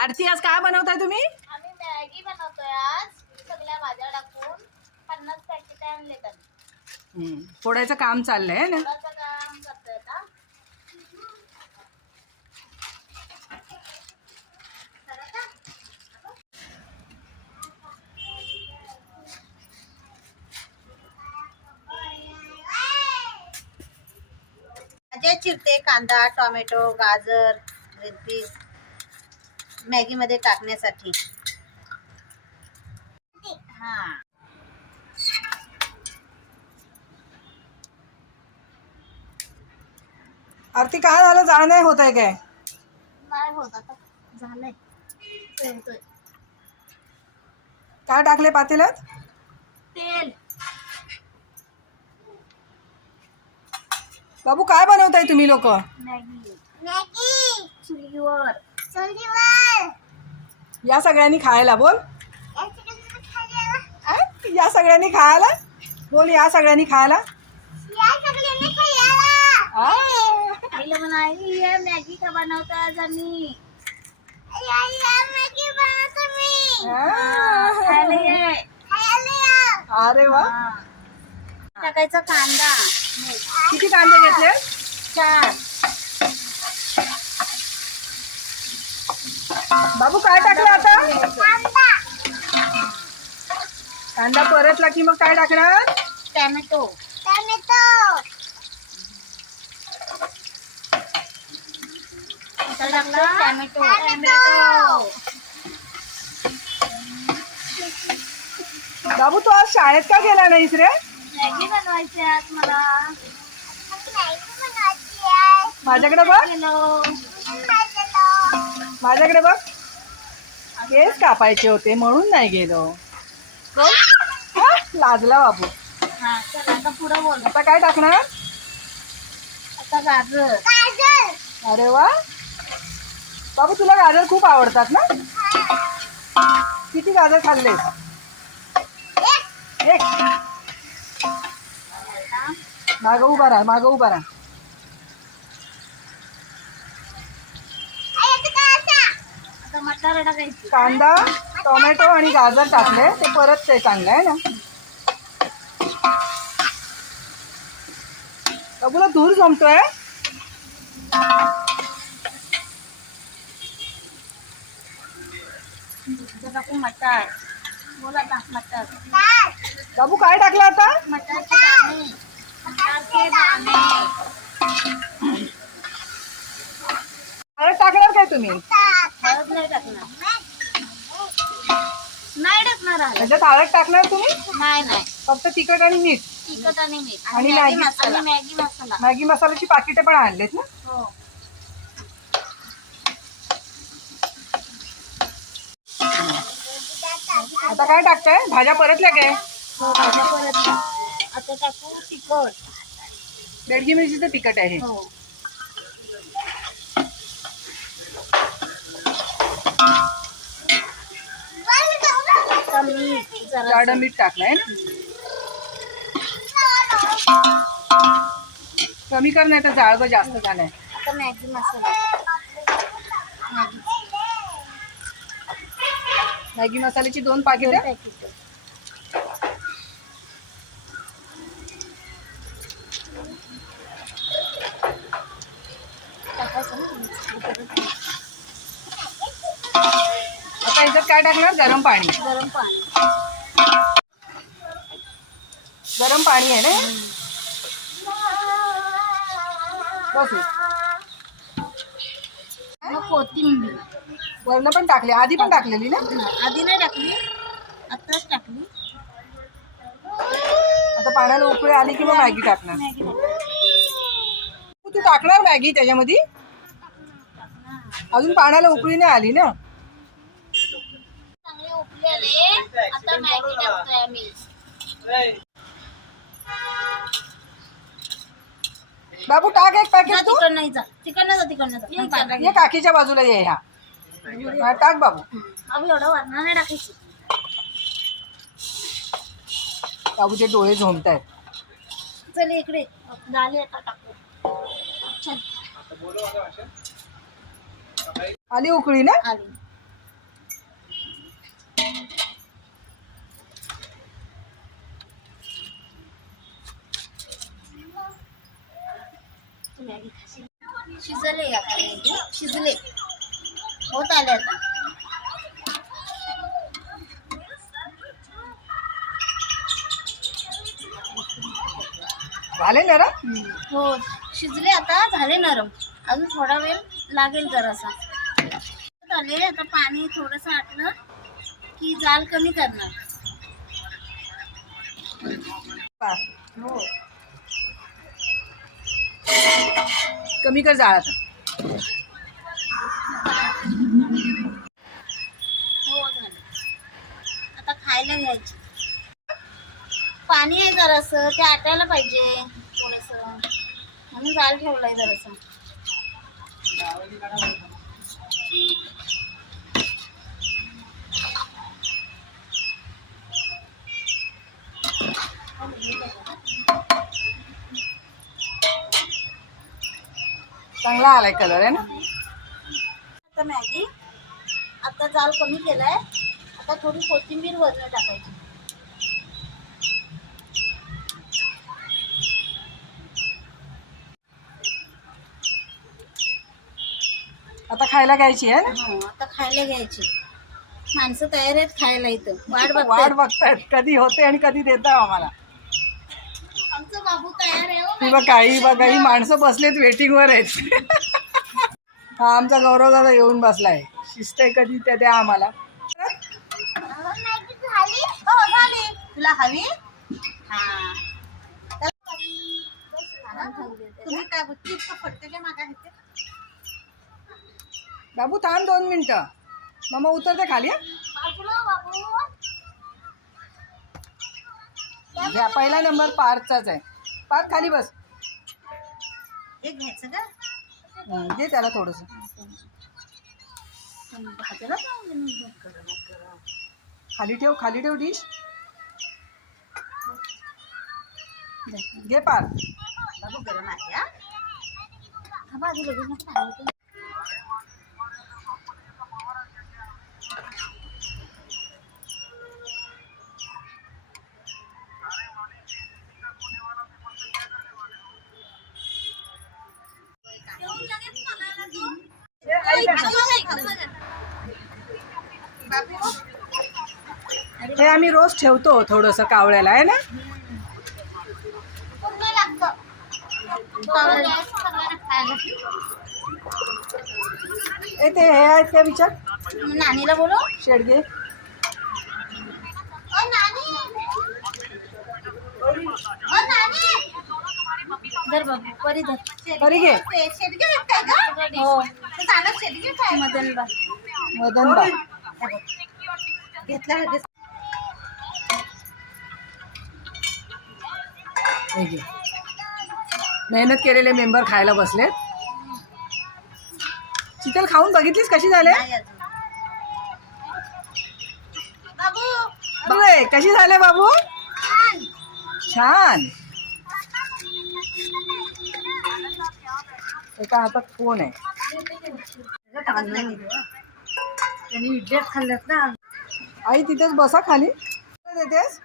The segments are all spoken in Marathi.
आरती आज काय बनवताय तुम्ही? आम्ही मॅगी बनवतोय आज. सगळ्या भाज्या टाकून पन्नास पॅकेट आणले हम्म, फोडायचं काम चाललंय ना? थोडंसं काम करतोय आता. भाज्या चिरते कांदा टोमॅटो गाजर ग्रीन पीस. मॅगीमध्ये टाकण्यासाठी. हा. आरती काय झालं? जाळ नाही होत आहे काय? नाही होत आता. झालंय. काय टाकले पातेल्यात? तेल. बाबू काय बनवताय तुम्ही लोक? मॅगी. मॅगी. चुलीवर. या सगळ्यांनी खायला बोल. आ? या सगळ्यांनी खायला? बोल या सगळ्यांनी खायला. मॅगी का बनवता. अरे वा. टाकायचा कांदा. किती कांदे घेतले चार. बाबू काय टाकलं आता? कांदा. परतला की मग काय टाकणार? टॅमॅटो. टॅमॅटो. टाकला? टॅमॅटो. टॅमॅटो. बाबू तू आज शाळेत का गेला नाहीस रे? मॅगी बनवायची आज मला. माझ्याकडे बघ. माझ्याकडे बघ. केस कापायचे होते म्हणून नाही गेलो. हा, लाजला बाबू. हा चल आता पुढं बोल. आता काय टाकणार? आता गाजर. अरे वा. बाबू तुला गाजर खूप आवडतात ना? किती गाजर खाल्लेस एक. मागं उभा राहा मागं उभा राहा आता मटार टाकायची कांदा टोमॅटो आणि गाजर टाकले. ते परत ते चांगलं आहे ना? बाबूला धूर जमतोय? बाबू काय टाकलं आता? टाकणार काय तुम्ही? हळद नाही टाकणार. नाही टाकणार हळद त्याच्यात हळद टाकणार तुम्ही? नाही नाही. फक्त तिखट आणि मीठ. तिखट आणि मीठ. आणि मॅगी मॅगी मसाला. मसाला. मॅगी मसाला. मॅगी मसाल्याची पाकिटे पण आणलेत ना? हो. आता काय टाकताय? भाज्या परतल्या काय? हो भाज्या परत आता टाकू तिखट. बेडगी मिरचीचं तिखट आहे. हे. हो. आता मीठ जरा जाडं मीठ टाकलंय. ना कमी कर नाही तर जाळगं जास्त झालंय. आता मॅगी मसाला. मॅगी मॅगी मसाल्याची दोन पाकिटे? पॅकेट टाकायचं ना आता याच्यात काय टाकणार? गरम पाणी. गरम पाणी. गरम पाणी आहे ना बस. कोथिंबीर. वरनं पण टाकली. आधी पण टाकलेली ना? आधी नाही टाकली. आत्ताच टाकली. आता पाण्याला उकळी आली की मग मॅगी टाकणार. तू टाकणार मॅगी त्याच्यामध्ये? अजून पाण्याला उकळी नाही आली ना चांगले उकले आले आता मॅगी टाकतोय आम्ही. बाबू टाक एक पॅकेट तू. तिकडनं नाही जा. तिकडनं जा तिकडनं जा. ये इकडं. ये काकीच्या बाजूला ये ह्या. हा, टाक बाबू. एवढं नाही टाकायची. बाबूचे डोळे झोमत आहेत चल इकडे. झाली आता टाकू. चल. आली उकळी ना? आली. शिजले आता हे. शिजले. होत आले आता. झाले ना रे हो शिजले आता झाले नरम. अजून थोडा वेळ लागेल जरासा. आले आता पाणी थोडस आटलं की जाल कमी करणार. हो. कमी कर जाळ आता. हो झालं. आता खायला घ्यायची. पाणी आहे जरास ते आटायला पाहिजे थोडस. म्हणून जाल ठेवलाय जरास. हो, चांगला आलाय कलर आहे ना? आता मॅगी आता जाल कमी केलाय. आता थोडी कोथिंबीर वरण टाकायची. आता खायला घ्यायची आहे ना? हो आता खायला घ्यायची. माणसं तयार आहेत खायला इथं. वाट वाट बघतात बघतायत. कधी होते आणि कधी देता आम्हाला. बाबू आहे हो ही बघा ही बघा ही माणसं बसलेत वेटिंग वर आहेत. हा आमचा गौरव दादा येऊन बसलाय. शिस्त आहे कधी त्या द्या आम्हाला. हो तुला हवी? हा. तुम्ही काय बाबू थांब दोन मिनिटं. मामा उतरते खाली पहिला नंबर पार्थचाच आहे. पार्थ खाली बस. एक घ्यायचं का? हं, दे त्याला थोडस. खाली ठेव खाली ठेव डिश घे बाबू गरम आहे हा नको. हे आम्ही रोज ठेवतो थोडस कावळ्याला आहे ना पूर्ण लागतं. सगळ्यांना खायला. ए ते हे आहेत का विचार नानीला बोलो शेडगे नानी धर बाबू परी धर. परी घे. ते शेडगे आहेत काय का हो. मदन बा. मदन बा. घेतला. मेहनत केलेले मेंबर खायला बसलेत. शीतल खाऊन बघितलीस कशी झाले? कशी झाले बाबू? छान. एका हातात फोन आहे. त्यांनी इडल्या खाल्ल्यात ना आई तिथेच बसा खाली. देतेस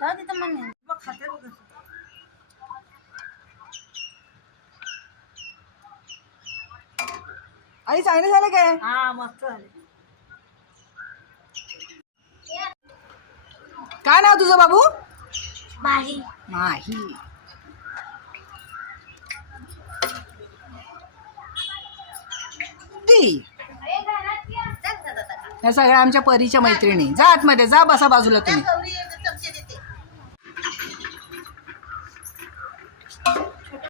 ना तिथं आई चांगले झाले काय? हा मस्त झाले काय नाव तुझं बाबू? माही. माही. ती. या. सगळ्या आमच्या परीच्या मैत्रिणी. जा आतमध्ये जा बसा बाजूला तुम्ही.